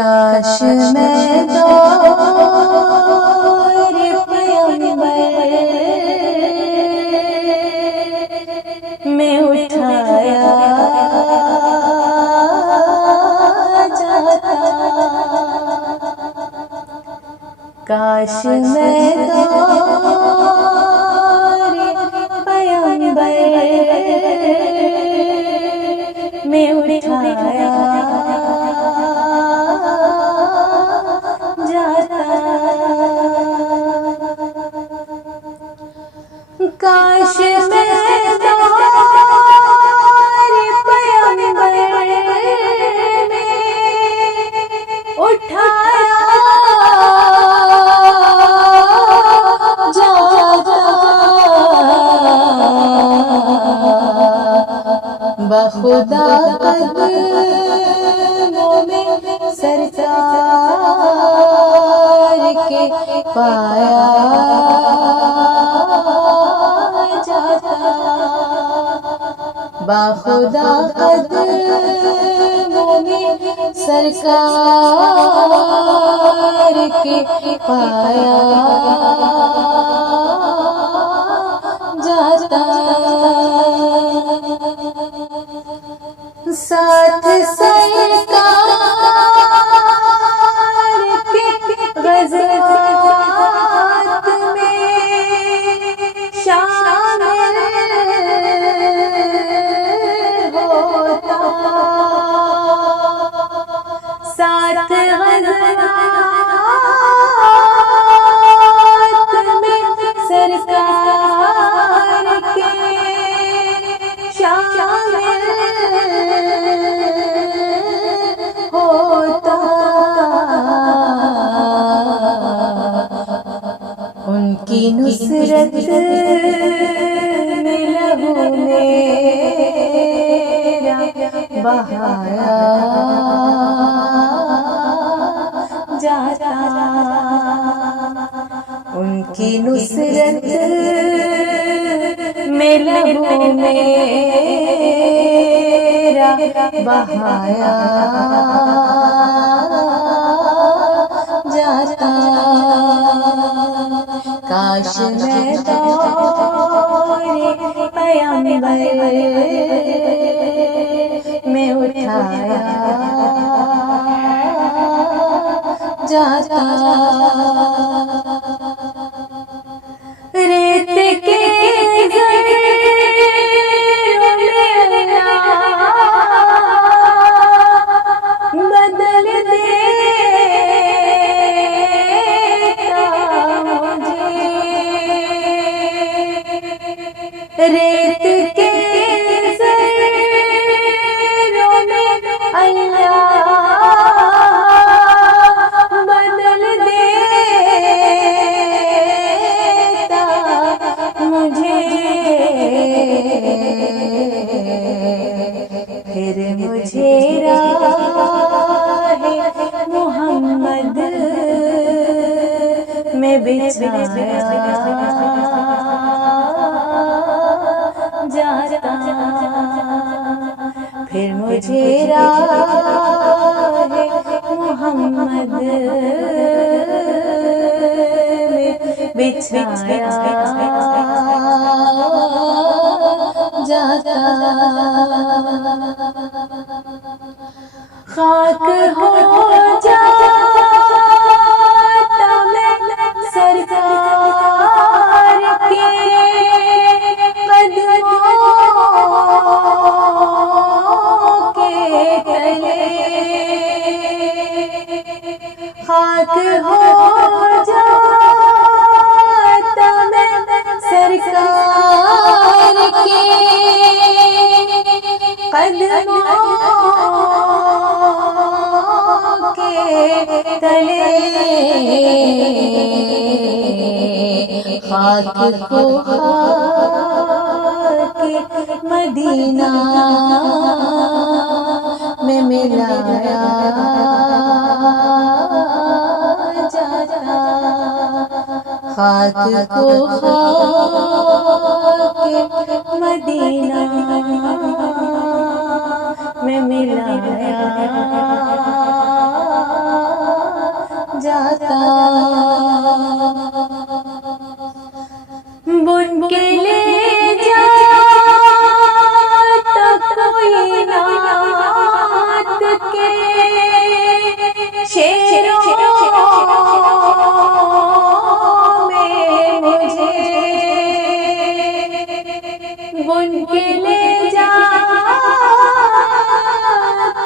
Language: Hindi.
काश मैं दौर पैगंबर में उठाया जाता। काश मैं दौर पैगंबर में उठाया जाता। काश मैं दौर पैगंबर में उठाया जाता। बखुदा कदमों में सरकार के पाया जाता। बखुदा कदमों में सरकार के पाया जाता। साथ सरकार के ग़ज़वात में शामिल होता। साथ ग़ज़वात में सरकार के शामिल होता। उनकी नुसरत में लहू मेरा बहाया जाता। उनकी नुसरत में लहू मेरा बहाया जाता। काश मैं दौर पैगंबर में उठाया जाता। रेत के ज़र्रों में अल्लाह बदल देता मुझे। रेत के ज़र्रों में अल्लाह बदल देता मुझे। फिर मुझे राहे मोहम्मद में बिछाया जाता। फिर मुझे राहे मोहम्मद में बिछाया जाता। खाक हो जाता मैं सरकार के कदमों के तले। खाक हो जाता मैं सरकार के कदमों के तले। खाक को खाक मदीना में मिलाया जाता। खाक को खाक मदीना में मिलाया जाता बुन के